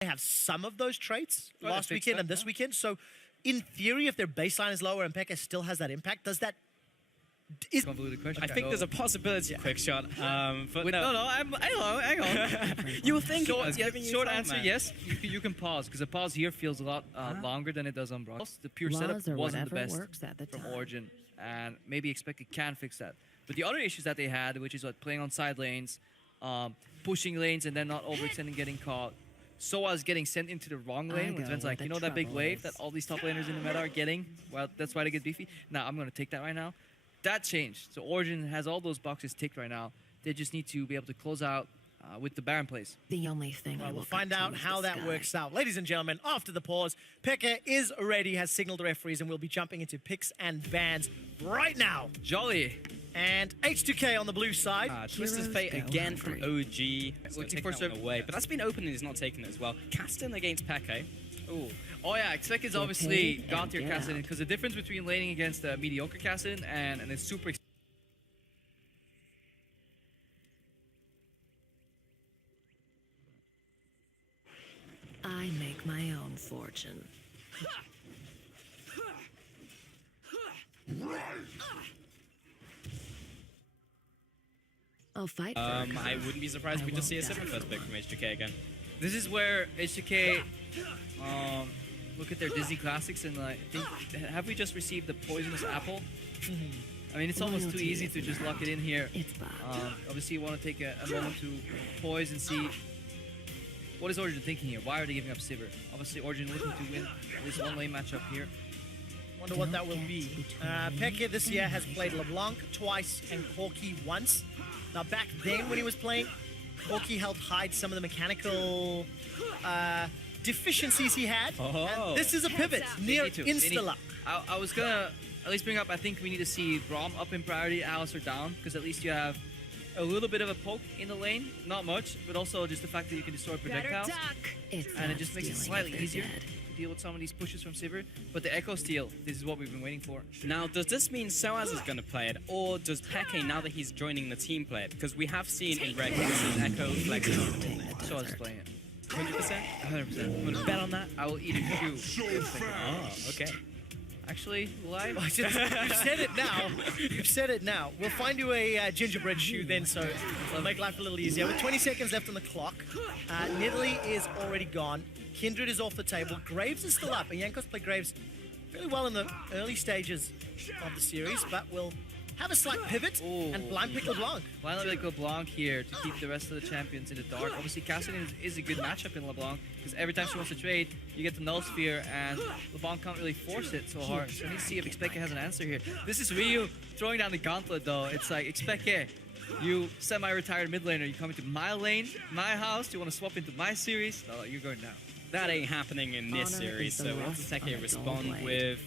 they have some of those traits last weekend and this weekend. So in theory, if their baseline is lower and Pekka still has that impact, does that... Convoluted question. I think there's a possibility, quick shot. But hang on. You will think short answer, yes. You can pause, because a pause here feels a lot longer than it does on Bronze. The pure setup wasn't the best from Origin, and maybe Expected can fix that. But the other issues that they had, which is what playing on side lanes, pushing lanes and then not overextending, getting caught. Soa's getting sent into the wrong lane, which means like, you know that big wave that all these top laners in the meta are getting? Well, that's why they get beefy. Now, I'm going to take that right now. That changed. So Origin has all those boxes ticked right now. They just need to be able to close out with the Baron plays. The only thing we'll find out how that works out. Ladies and gentlemen, after the pause, Pekka is ready, has signaled the referees, and we'll be jumping into picks and bans right now. Jolly. And H2K on the blue side. Twisted Fate again from OG. Looking for a away, but that's been open and he's not taking it as well. Caston against Peke. Ooh. Oh yeah, Expected's obviously got your Caston, because the difference between laning against a mediocre Caston and a super... I make my own fortune. I'll fight for I wouldn't be surprised if we just see a Sivir first pick from H2K again. This is where H2K look at their Disney classics and like think, have we just received the poisonous apple? I mean, it's almost too easy to just lock it in here. Obviously, you want to take a moment to poise and see what is Origin thinking here. Why are they giving up Sivir? Obviously, Origin looking to win this one lane matchup here. Wonder what that will be. Pekka this year has played LeBlanc twice and Corki once. Now, back then when he was playing, Corki helped hide some of the mechanical deficiencies he had. And this is a pivot near insta-luck. I was gonna at least bring up, I think we need to see Braum up in priority, Alistar down, because at least you have a little bit of a poke in the lane. Not much, but also just the fact that you can destroy projectiles. And it just makes it slightly easier to deal with some of these pushes from Sivir. But the Echo Steal, this is what we've been waiting for. Now, does this mean Soaz is going to play it, or does Peke, now that he's joining the team, play it? Because we have seen in Red His Echo flex. Soaz is playing it. 100%? 100%. I'm going to bet on that. I will eat a shoe. Oh, okay. Actually, live? You've said it now. You've said it now. We'll find you a gingerbread shoe then, so it'll make life a little easier. With 20 seconds left on the clock, Nidalee is already gone. Kindred is off the table. Graves is still up, and Jankos played Graves fairly well in the early stages of the series, but we'll have a slight pivot and blind pick LeBlanc. Blind pick LeBlanc here to keep the rest of the champions in the dark. Obviously, Cassidy is a good matchup in LeBlanc, because every time she wants to trade, you get the Null Sphere, and LeBlanc can't really force it so hard. So let's see if Expected has an answer here. This is Ryu throwing down the gauntlet, though. It's like, Expected, you semi-retired mid laner, you come into my lane, my house, you want to swap into my series? No, you're going down. That ain't happening in this series, so we'll have to take a respond with...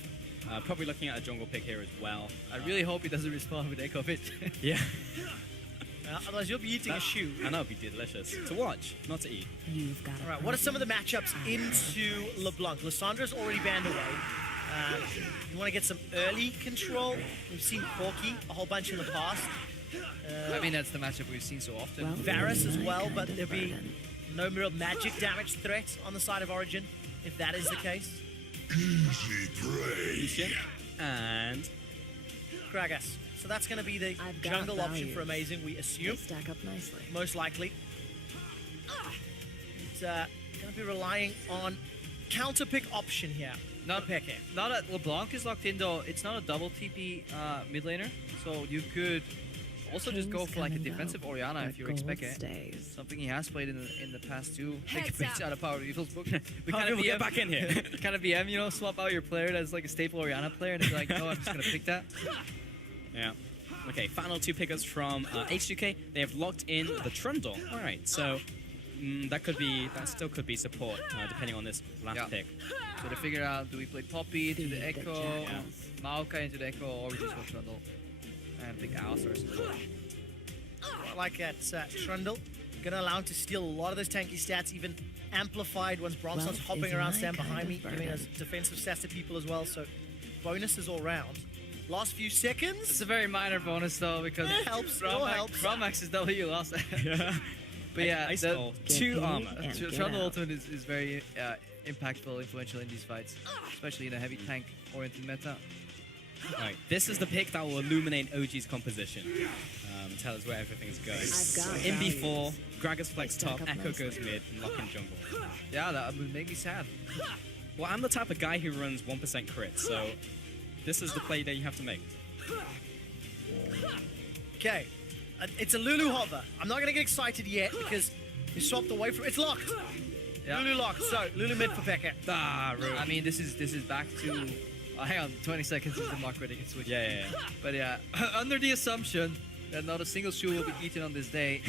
probably looking at a jungle pick here as well. I really hope he doesn't respond with Echo Fit. Yeah. Otherwise, you'll be eating a shoe. I know, it'd be delicious. To watch, not to eat. You've got All right, what are some of the matchups into LeBlanc? Lissandra's already banned away. You want to get some early control? We've seen Corki a whole bunch in the past. I mean, that's the matchup we've seen so often. Varus as well, but there'll be no real magic damage threat on the side of Origin, if that is the case. Easy prey. And Gragas. So that's going to be the jungle option for Amazing, we assume. Stack up nicely. Most likely. It's going to be relying on counter pick option here. Not that LeBlanc is locked in, though. It's not a double TP mid laner, so you could also just go for like a defensive Orianna if you're expecting it. Something he has played in the past too. Take a page out of Power Evil's book. we kind of get back in here. Kind of BM, you know, swap out your player that's like a staple Orianna player, and it's like, no, I'm just gonna pick that. Yeah. Okay, final two pickers from H2K. They have locked in the Trundle. All right, so that still could be support depending on this last pick. So they figured out: do we play Poppy to the Echo, Maokai into the Echo, or we just go Trundle and pick Alistar as well. I like that Trundle. Gonna allow him to steal a lot of those tanky stats, even amplified once Braum starts hopping around, stand behind me, giving us defensive stats to people as well. So bonuses all round. Last few seconds. It's a very minor bonus though, because it helps. It all helps. Braum maxes W lost. But yeah, Ice the Skull, Get 2 paid armor. and get Trundle out. ultimate is very impactful, influential in these fights, especially in a heavy tank-oriented meta. Alright, this is the pick that will illuminate OG's composition. Tell us where everything's going. I've got In values. B4, Gragas flex They stack top, up Echo nicely. goes mid, and lock in jungle. Yeah, that would make me sad. Well, I'm the type of guy who runs 1% crit, so this is the play that you have to make. Okay. It's a Lulu hover. I'm not going to get excited yet because he swapped away from... It's locked. Yeah. Lulu locked. So, Lulu mid for Pekka. Ah, rude. I mean, this is back to. Hang on, 20 seconds is the mark where they can switch. Yeah. But yeah, under the assumption that not a single shoe will be eaten on this day,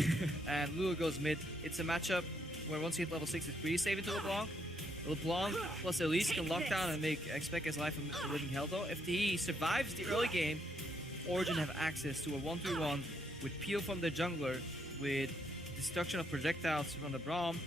and Lulu goes mid, it's a matchup where once you hit level 6, it's pretty safe into LeBlanc. LeBlanc plus Elise can lock down and make expect his life a living hell though. If he survives the early game, Origin have access to a 1v1 with peel from the jungler, with destruction of projectiles from the Braum,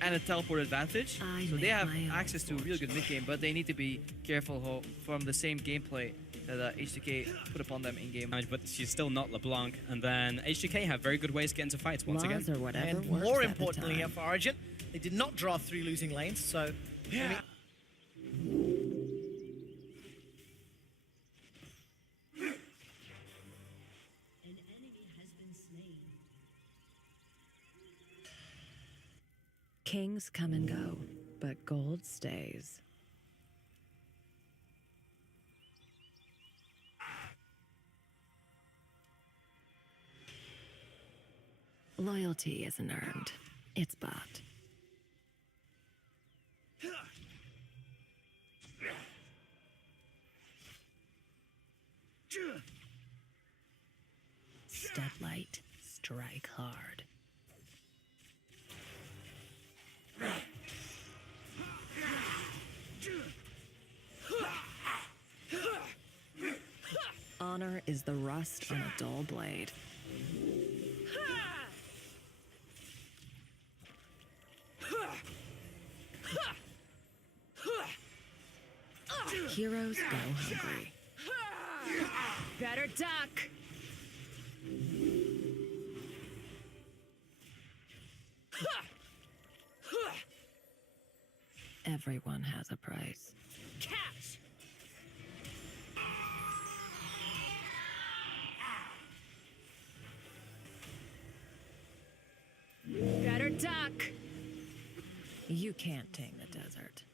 and a teleport advantage. I So they make have my own access to a real good mid game, but they need to be careful from the same gameplay that H2K put upon them in game. But she's still not LeBlanc. And then HGK have very good ways to get into fights once Laws again. or whatever And works more at the importantly time. here for Origin, they did not draw 3 losing lanes, so... Yeah. Kings come and go, but gold stays. Loyalty isn't earned, it's bought. Step light, strike hard. Honor is the rust on a dull blade. Heroes go hungry. Better duck! Everyone has a price. Catch! Better duck! You can't tame the desert.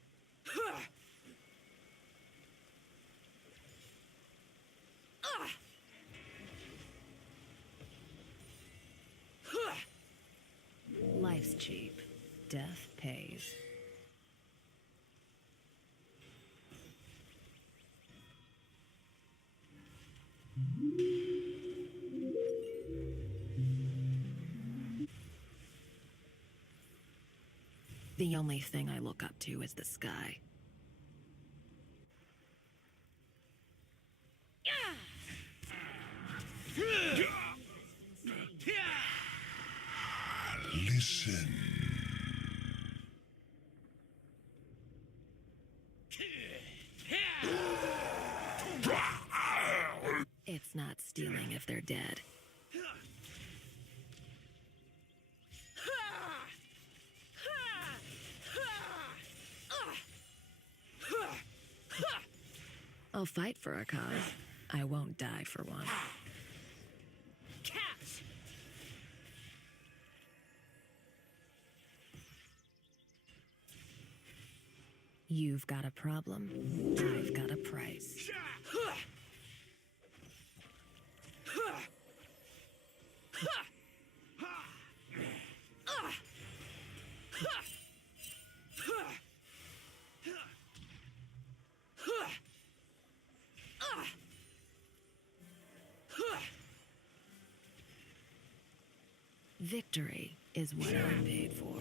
Life's cheap. Death pays. The only thing I look up to is the sky. Listen. It's not stealing if they're dead. I'll fight for a cause. I won't die for one. Catch! You've got a problem. I've got a price. Victory is what I'm paid for.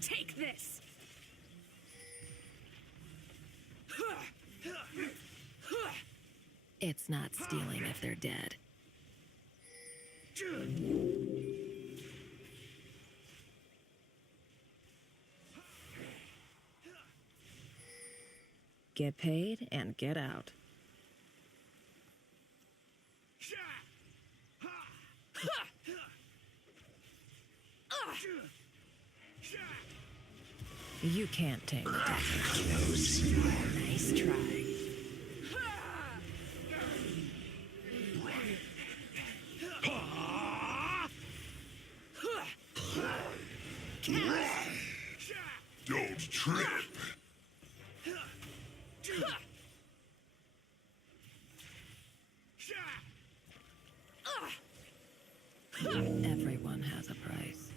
Take this! It's not stealing if they're dead. Get paid and get out. You can't tame the desert. Nice try. Don't trip. Everyone has a price.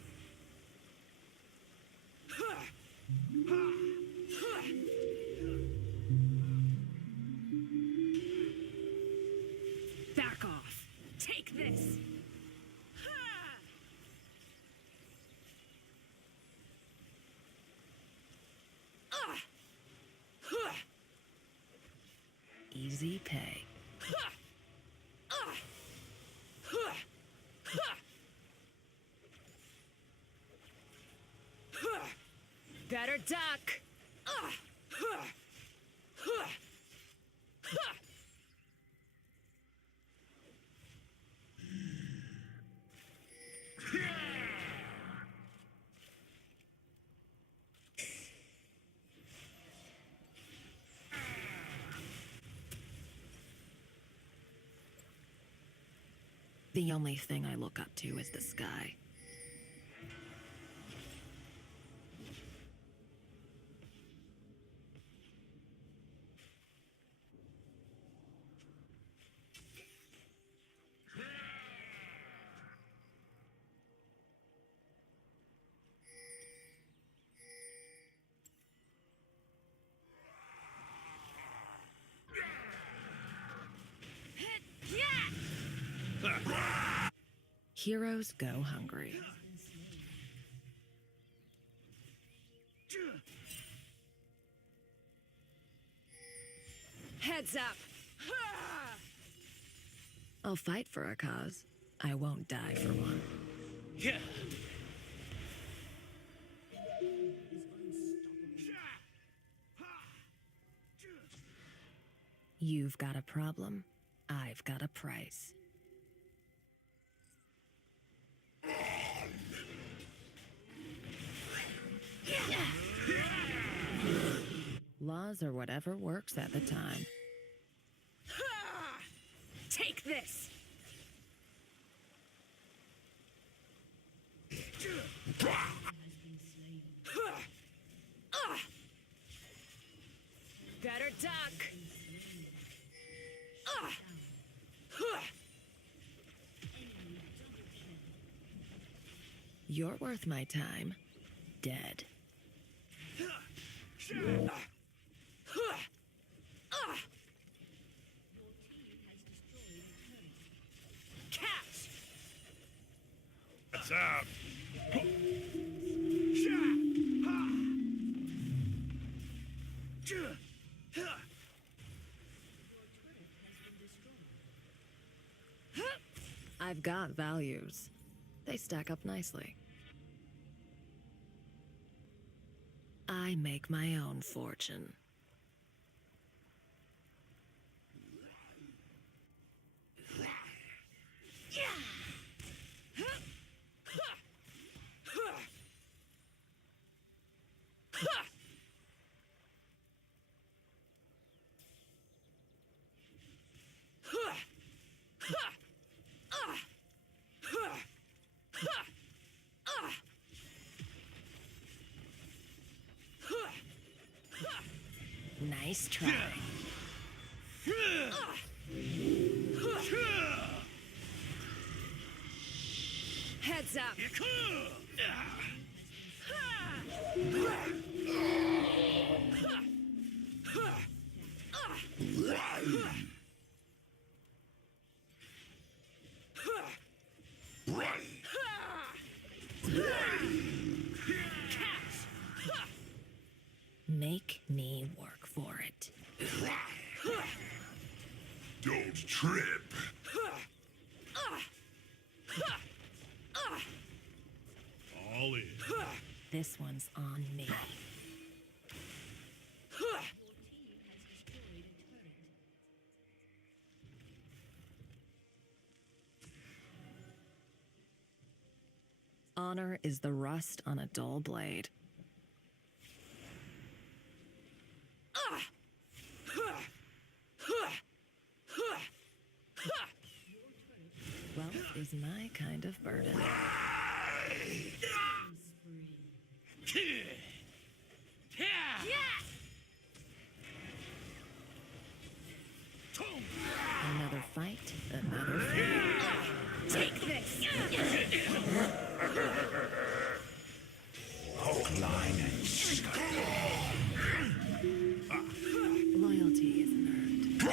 Back off. Take this. Easy pay. Better duck. The only thing I look up to is the sky. Heroes go hungry. Heads up. I'll fight for a cause. I won't die for one. Yeah. You've got a problem. I've got a price. Laws are whatever works at the time. Take this. Better duck. You're worth my time. Dead. Catch. What's up? I've got values. They stack up nicely. I make my own fortune. Nice try. Heads up. Make me work for it. Don't trip. All in. This one's on me. Honor is the rust on a dull blade. Wealth is my kind of burden. Another fight, another fight. Take this! Loyalty isn't earned.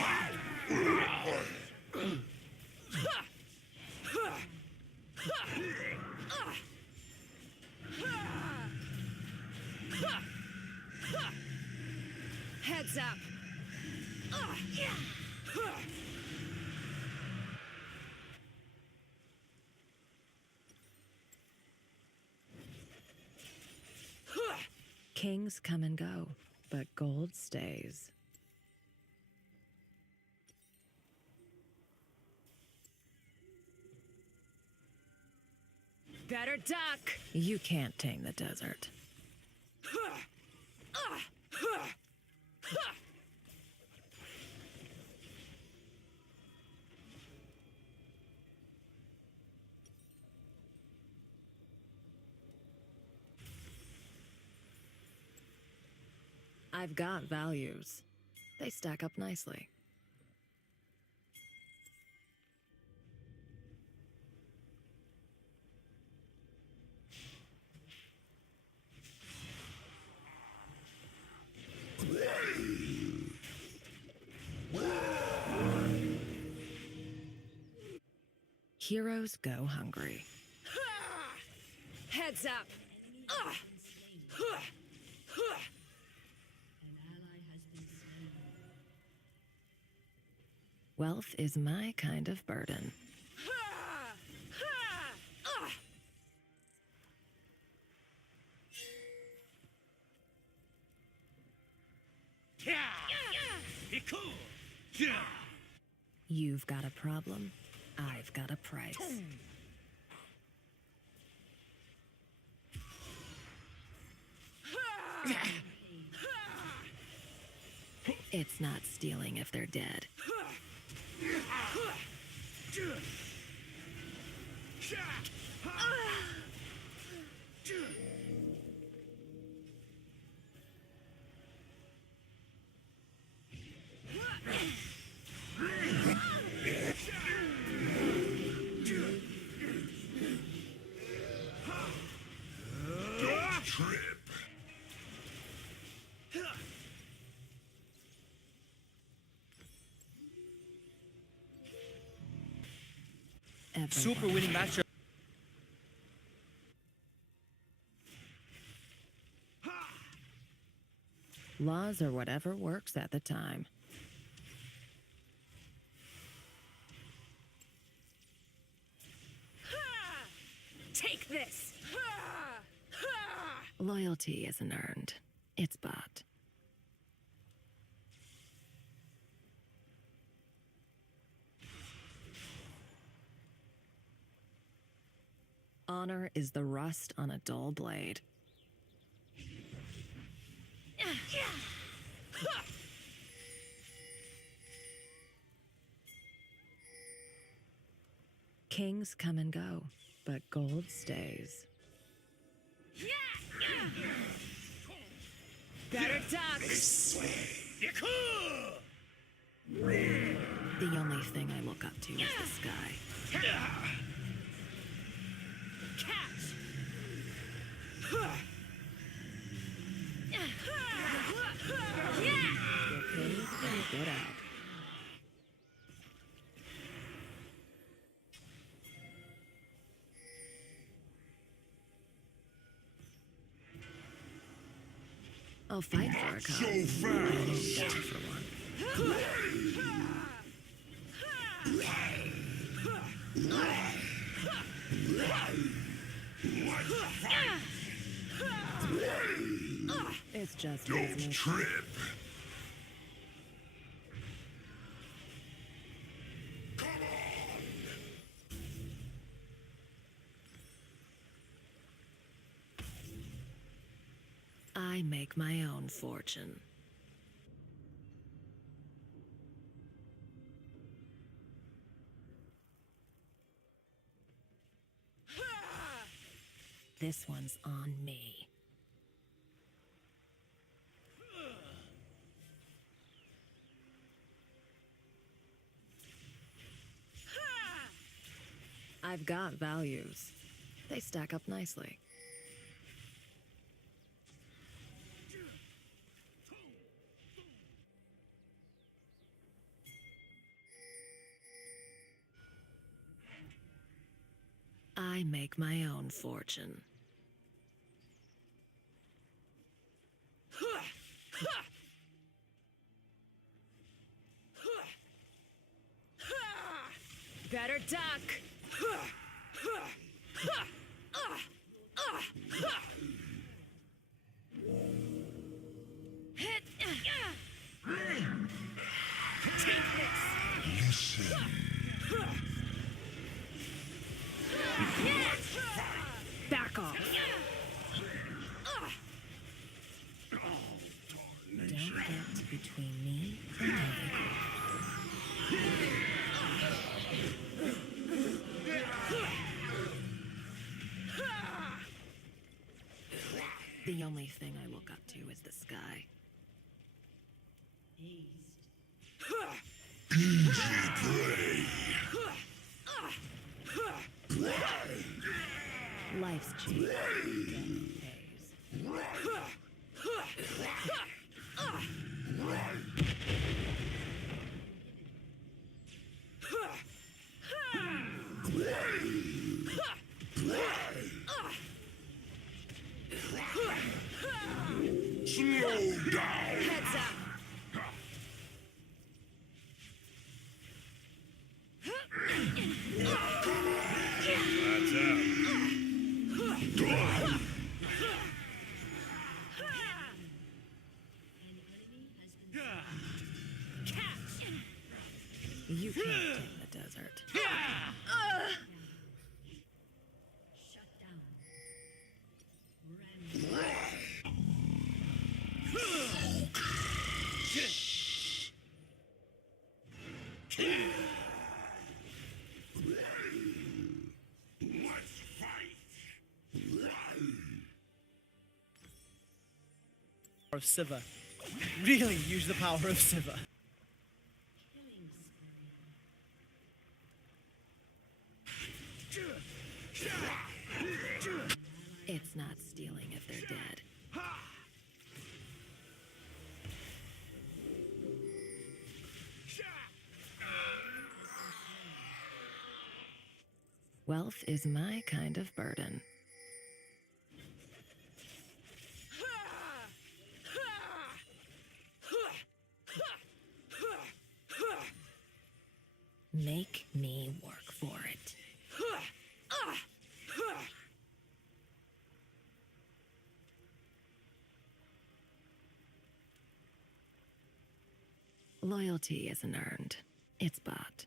Heads up! Kings come and go, but gold stays. Better duck! You can't tame the desert. I've got values. They stack up nicely. Heroes go hungry. Heads up! Wealth is my kind of burden. You've got a problem. I've got a price. It's not stealing if they're dead. Don't trip. Super winning matchup. Laws are whatever works at the time. Take this! Loyalty isn't earned. It's bought. Honor is the rust on a dull blade. Kings come and go, but gold stays. Better duck! The only thing I look up to is the sky. Catch! Get paid and get out. I'll fight for a cause. So I won't fast. die for one. It's just Don't business. trip. make my own fortune. This one's on me. I've got values. They stack up nicely. I make my own fortune. Better duck. Take this. Listen. Back off. Don't get between me and my The only thing I look up to is the sky. Easy prey. Life's cheap. Death pays. Slow down. Heads up. That's out. You can't tame the desert. Let's fight. Of Sivir. Really use the power of Sivir. It's not stealing if they're dead. Wealth is my kind of burden. Make me work for it. Loyalty isn't earned. It's bought.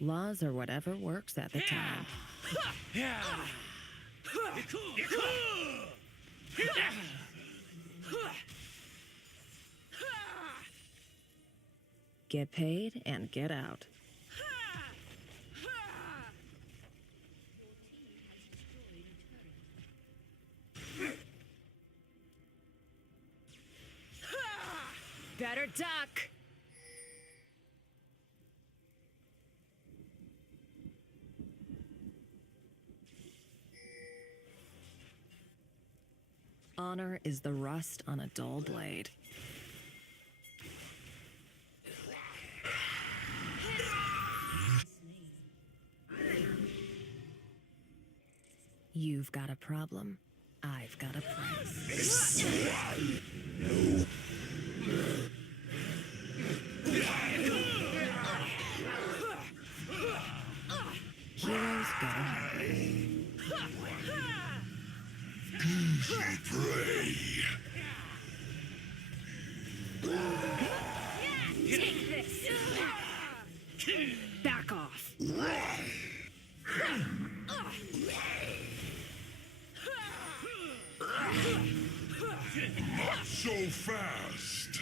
Laws are whatever works at the time. Get paid and get out. Better duck. Honor is the rust on a dull blade. You've got a problem. I've got a price. Heroes Not so fast.